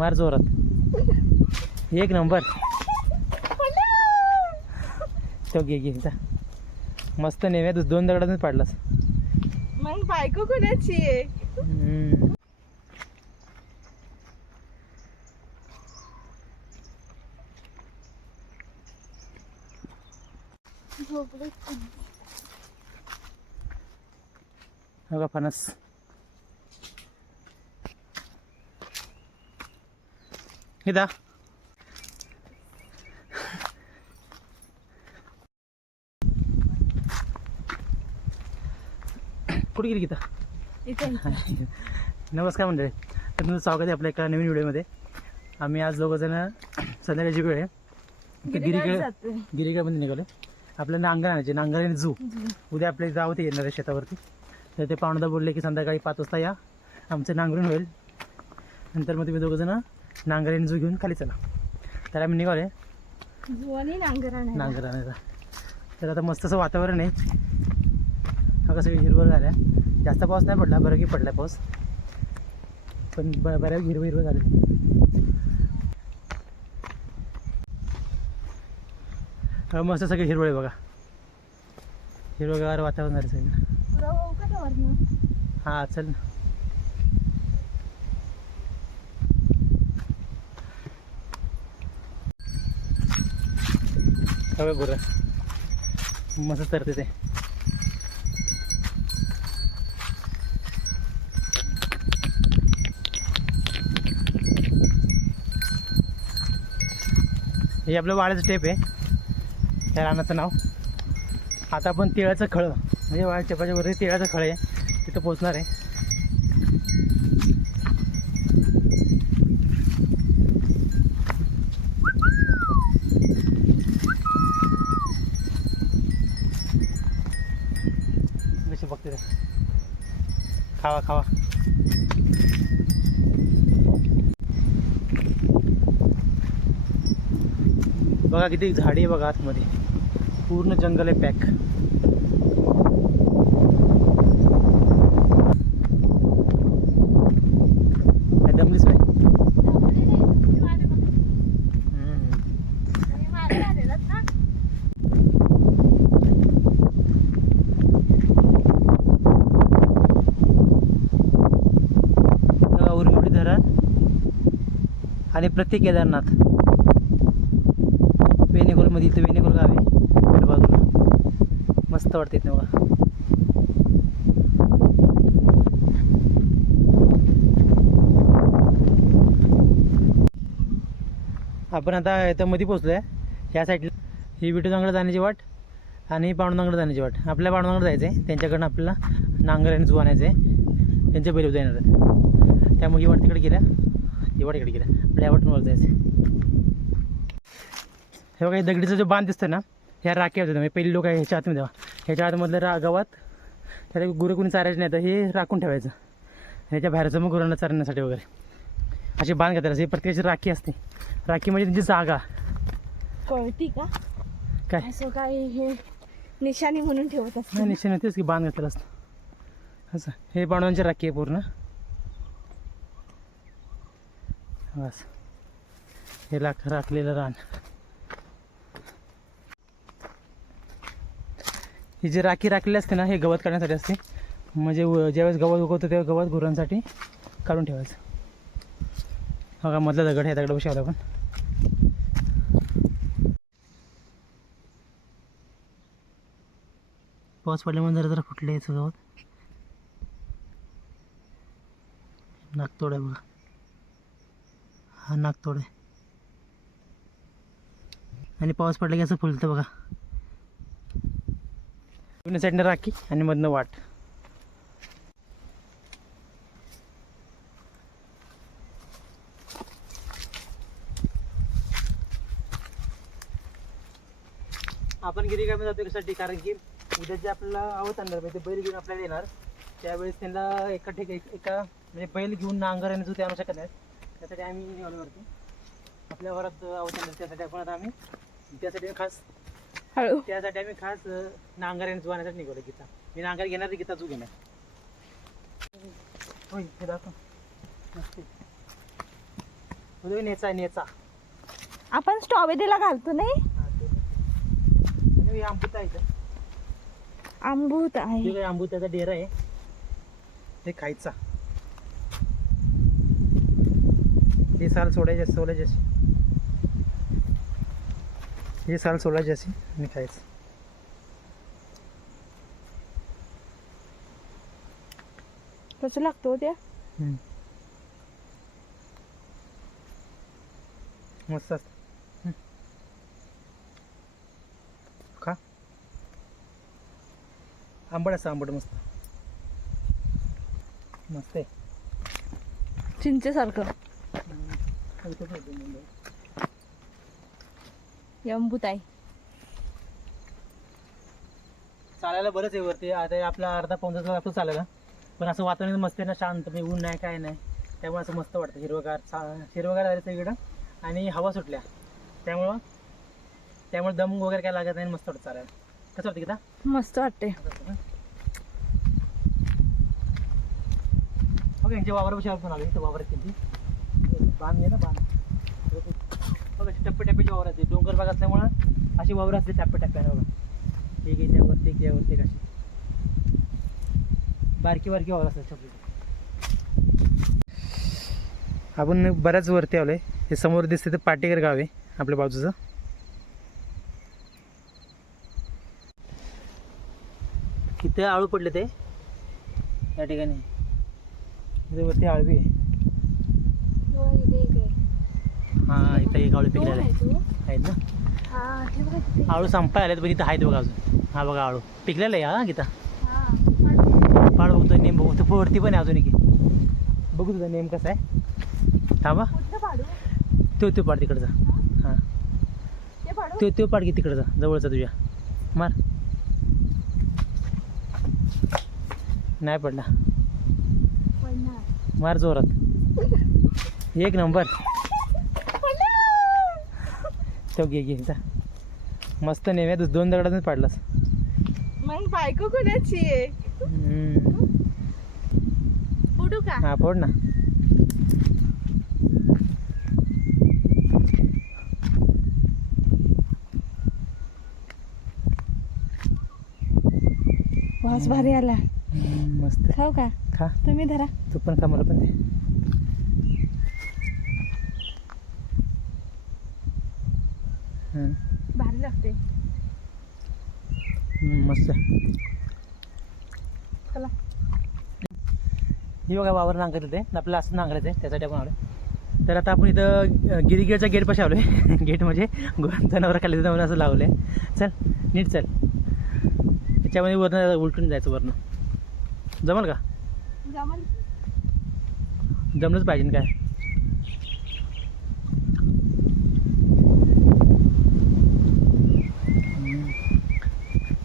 मार जोरात, एक नंबर. तो घे घे जा. मस्त नेव्या, तू 2 दगडातच पाडलास. मग बायको कोणाची आहे? बघा फणस. हे दा कुठे गेली गीता? नमस्कार मंडळी, तर तुमचं स्वागत आहे आपल्या एका नवीन व्हिडिओमध्ये. आम्ही आज दोघं जण संध्याकाळची वेळ आहे गिरीकडे निघालो. आपल्याला नांगर आणायचे, नांगर आणि झू. उद्या आपले जावं ते येणार आहे शेतावरती. तर ते पाहुणा बोलले की संध्याकाळी 5 वाजता या, आमचं नांगरून होईल. नंतर मग तुम्ही दोघं जण नांगर आणि झू घेऊन खाली चला. तर आम्ही निघाले नांगर आणायचा. तर आता मस्त असं वातावरण आहे. हा सगळी हिरवळ झाल्या. जास्त पाऊस नाही पडला, बरं की पडला पाऊस, पण बऱ्याच हिरवं झालं. मस्त सगळी हिरवळ आहे बघा, हिरवगार वातावरण झालं सगळं. हां चल ना. सगळं गुरं मस्त तरते ते. हे आपलं वाड्याचं टेप आहे, त्या रानाचं नाव. आता आपण तिळाचं खळं, म्हणजे वाड्या टेपाच्या वरती तिळाचं खळं आहे, तिथं पोचणार आहे. कशी बघते ते, खावा खावा. बघा किती झाडी आहे बघा आतमध्ये, पूर्ण जंगल आहे पॅक. दमलीच नाही. उरमोडी धरण आणि प्रत्येक केदारनाथ वेणेगोलमध्ये. इथं वेणेगोल गाव आहे बाजूला, मस्त वाटते इथं बघा. आपण आता इथं मध्ये पोचलो आहे. ह्या साईडला ही विठूजांकडे जाण्याची वाट आणि पांडुरंगाकडे जाण्याची वाट. आपल्या पांडुरंगाकडे जायचं आहे, त्यांच्याकडनं आपल्याला नांगर आणि झू आणायचं आहे. त्यांच्या बैल उद्या येणार आहेत, त्यामुळे ही वाट तिकडे गेल्या, ही वाट इकडे गेल्या. आपल्या या वाटून वर जायचं आहे. हे बघा, दगडीचा जो बांध दिसतो ना, ह्या राख्या होत्या. पहिली लोक ह्याच्या आतमध्ये ह्याच्या आतमधलं गावात त्याला गुरं कोणी चारायचे नाही, तर हे राखून ठेवायचं. ह्याच्या बाहेरचं मग गुरांना चारण्यासाठी वगैरे अशी बांध घेतात. ही प्रत्येकाची राखी असते. राखी म्हणजे त्यांची जागा कळती का काय, असं काय हे निशाणी म्हणून ठेवत असतात. निशाण तेच की बांध घातलेलं असतं असं. हे पांडवांची राखी आहे पूर्ण. बस हे राखलेलं रान. ही जी राखी राखलेली असते ना, हे गवत काढण्यासाठी असते. म्हणजे ज्यावेळेस गवत उगवतं तेव्हा गवत गुरांसाठी काढून ठेवायचं. बघा मधला दगड, ह्या दगडापाशी आलो आपण. पाऊस पडल्यामुळे जरा जरा फुटलं याचं गवत. नागतोड आहे बघा, हा नागतोड आहे. आणि पाऊस पडला की असं फुलतं बघा. दोन्ही साईडनं राखी आणि मधनं वाट. आपण गिरीगामध्ये जातो कशासाठी, कारण की उद्या जे आपल्याला आवत आणणार ते बैल घेऊन आपल्याला येणार, त्यावेळेस त्यांना एका म्हणजे बैल घेऊन नांगर आणि ते आणू शकत नाहीत. त्यासाठी आम्ही निघालो वरती आपल्या घरात आवत आणणार. त्यासाठी आपण आता आम्ही त्यासाठी आम्ही खास नांगर आणि झू आणण्यासाठी निघालो. गीता मी नांगर घेणार, गीता झू घेणार. होय हे दाखव. उद्या नेचा आहे नेचा. आपण स्ट्रॉबेरीला घालतो नाही. हा, ते नेचा. आणि हे आंबूत आहे इथं. आंबूत आहे. हे काय आंबूताचा डेरा आहे ते खायचा. हे साल सोडायचे अशी हे साल सोडायचे अशी आणि खायचं. कसं लागतो त्या. मस्त असतं. खा. आंबट असं आंबट मस्त मस्त आहे. चिंचेसारखं हे आंबूत आहे. चालायला बरंच आहे वरती. आता आपला अर्धा पाऊण तास लागतो चालायला. पण असं वातावरण मस्त आहे ना, शांत. ऊन नाही काय नाही, त्यामुळे असं मस्त वाटतं. हिरवगार झालं सगळीकडं आणि हवा सुटल्या त्यामुळे दम वगैरे काय लागत नाही. मस्त वाटतं चालायला. कसं वाटतं गीता? मस्त वाटते. बघा यांच्या वावरापाशी आपण आलो. इथं वावरात त्यांची बांध आहे ना, बांध बघा टप्पे टप्प्याची वावर असते. डोंगर भाग असल्यामुळं अशी वावर असते टप्प्या टप्प्याने. बघा एक याच्यावरती एक यावरती एक अशी बारकी बारकी वावर असतात सगळी. आपण बऱ्याच वरती आलोय. हे समोर दिसते ते पाटेकर गाव आहे आपल्या बाजूचं. किती आळू पडले ते या ठिकाणी. इथे वरती आळवी आहे. हा इथं एक आळू पिकलेला आहे. आहेत ना आळू संपाय आलेत, पण इथं आहेत बघा अजून. हा बघा आळू पिकलेला आहे. हा गीता पाड बघतो, नेम बघतो. वरती पण आहे अजून एक. बघू तुझा नेम कसा आहे. थांबा तो पाड तिकडचा. हां तो पाड की तिकडचा जवळचा तुझ्या. मार. नाही पडला. मार जोरात. एक नंबर. तो घे मस्त नेम्या. 2 दगडातच पाडलास. मग बायको कोणाची आहे. उडू का? हा फोड ना. वास भारी आला. मस्त. खाऊ का? खा. तुम्ही धरा. तू पण खा. मला पण दे. भारी लागते. मस्त. चला. हे बघा वावर नांगरत आहे. आपल्याला असं नांगरायचं आहे, त्यासाठी आपण आलो. तर आता आपण इथं गिरीगेटच्या गेटपाशी आलो आहे. गेट म्हणजे जनावर खाली म्हणून असं लावलं आहे. चल नीट चल. त्याच्यामध्ये वरनं उलटून जायचं. वरनं जमल का? जमलंच पाहिजे ना काय.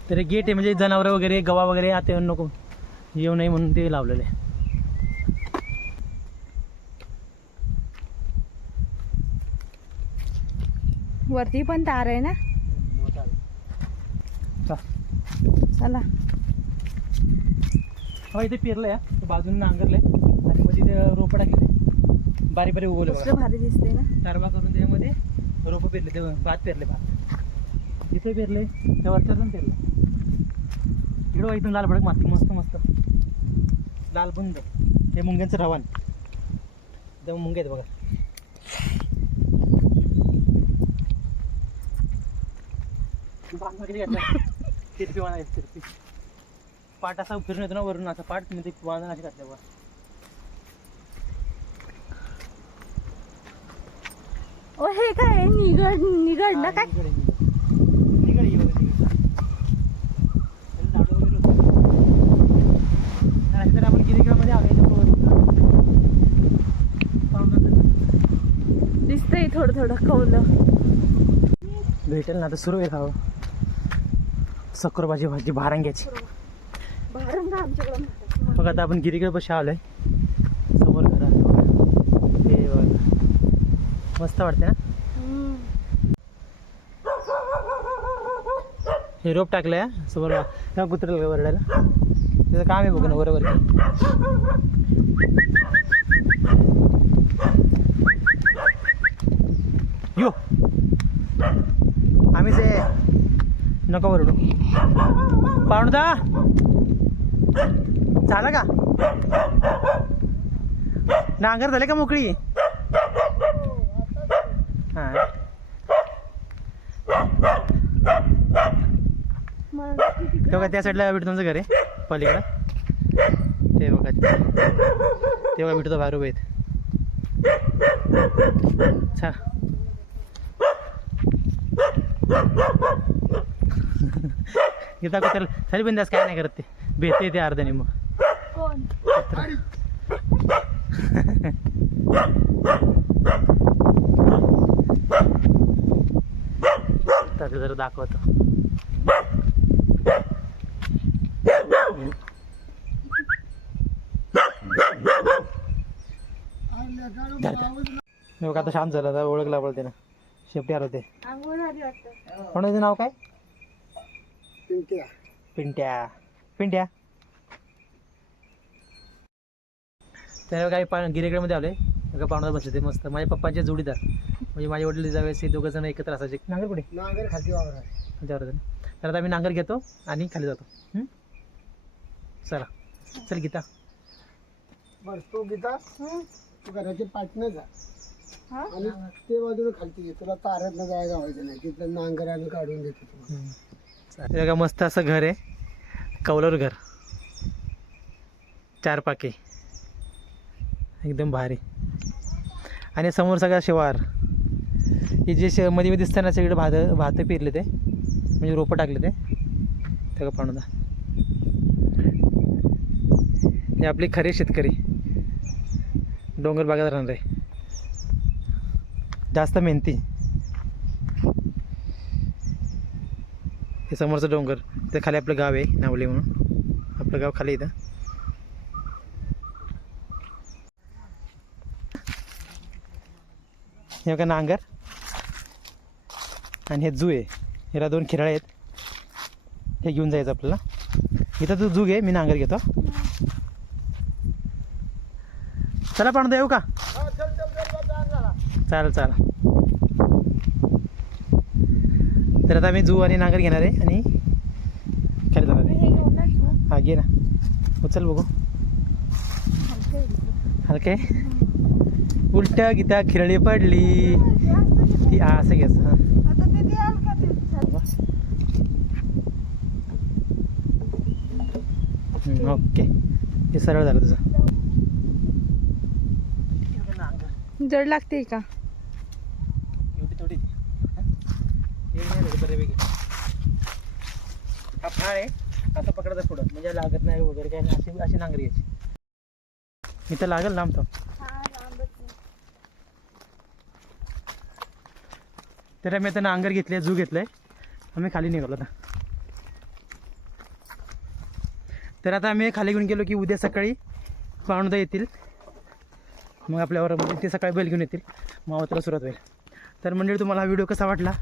तर गेट आहे म्हणजे जनावरं वगैरे गवा वगैरे आता येऊन नको येऊ नये म्हणून ते लावलेलं आहे. वरती पण तार आहे ना. चला. हो इथे पेरलं आहे. बाजूने नांगरलंय आणि मध्ये ते रोपं टाकले. बारीक बारीक उगवले. कसलं भारी दिसते ना. तारवा करून त्याच्यामध्ये रोपं पेरले. ते भात पेरले. भात इथे पेरले. त्या वरच्या पण पेरलं. इकडं इथून लाल भडक माती. मस्त मस्त लाल बुंद. हे मुंग्यांचं रवान. तेव्हा मुंग्या आहेत बघा. तिरपी वाणा तिरपी पाट असा फिरून येतो ना वरून. असा पाट म्हणजे वाणा अशी घातल्या बघा. ओ हे काय निगड ना काय. तर आपण गिरीगडामध्ये आलो. दिसतंय थोडं कौलं. भेटेल ना आता. सुरू आहे खावं. सक्रोबाची भाजी भारंग्याची. बघा आता आपण गिरीगडपाशी आलोय. समोर घर आहे ते बघा. मस्त वाटते ना. हे रोप टाकलंय समोर. कुत्र्याला वरडायला त्याचं काम आहे बघ ना. बरोबर यो आम्ही जे नको बरडू पाहुणदा झालं का नांगर झाले का मोकळी हां तेव्हा त्या साईडला भेटू तुमचं घर आहे पलीकडं ते बघा तेव्हा भेटू तो बाहेर उभे आहेत छा गीता को त्याला तरी बिंदास काय नाही करत ते भेटते ते अर्ध्याने मग कोण त्याचं जरा दाखवतो बघा आता शांत झालं आता ओळखला बोलते ना शेपटी आलं होते आंघोळ झाली वाटतं कोणाचं नाव काय पिंट्या पिंट्या पिंट्या तर काही गिरेकडमध्ये आले एका पाहुण्यात बसले ते मस्त माझ्या पप्पांचे जोडीदार म्हणजे माझे वडील ज्यावेळेस हे दोघं जण एकत्र असायचे नांगर कुठे नांगर खाली वावर आहे त्याच्यावर तर आता आम्ही नांगर घेतो आणि खाली जातो चला चल गीता बस तू गीता तू घराचे पाटणं जा हा आणि ते बाजूला खालती घे तुला ताऱ्यात जायला व्हायचं नाही तिथलं नांगर आम्ही काढून देतो तुला बघा मस्त असं घर आहे कौलर घर 4 पाके एकदम भारी आणि समोर सगळा शिवार हे जे मध्ये दिसतं ना सगळीकडे भात पेरले ते म्हणजे रोपं टाकले ते त्या पाहुणा हे आपले खरे शेतकरी डोंगर भागात राहणार आहे जास्त मेहनती हे समोरचं डोंगर ते खाली आपलं गाव आहे नावले म्हणून आपलं गाव खाली इथं हे बघा नांगर आणि हे जू आहे ह्याला 2 खिराळे आहेत हे घेऊन जायचं आपल्याला इथं तू जू घे मी नांगर घेतो चला पण येऊ का चालेल चालेल तर आता मी जू आणि नांगर घेणार आहे आणि खाली जाणार आहे हे घेऊन ना तू. हा घे ना उचल बघू हलके उलट्या गीता खिरडी पडली ती असं घ्यायचं हां आता ते द्याल का ते? ओके हे सरळ झालं तुझं जड लागते का एवढी थोडी बऱ्यापैकी हा फाळ आहे आता पकडायचा पुढं म्हणजे लागत नाही वगैरे काही नाही अशी अशी नांगरी घ्यायची इथं लागेल लांब तो तर आम्ही आता नांगर घेतले जू घेतलंय आम्ही खाली निघालो आता तर आता आम्ही खाली घेऊन गेलो की उद्या सकाळी पाहुणदा येतील मग आपल्यावर म्हणजे ते सकाळी बैल घेऊन येतील मावत्राला सुरुवात होईल तर म्हणजे तुम्हाला हा व्हिडिओ कसा वाटला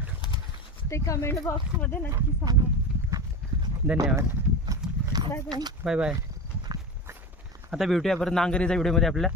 ते कमेंट बॉक्स मध्ये नक्की सांगा धन्यवाद बाय बाय बाय बाय आता भेटूया परत नांगरीच्या व्हिडिओमध्ये आपल्या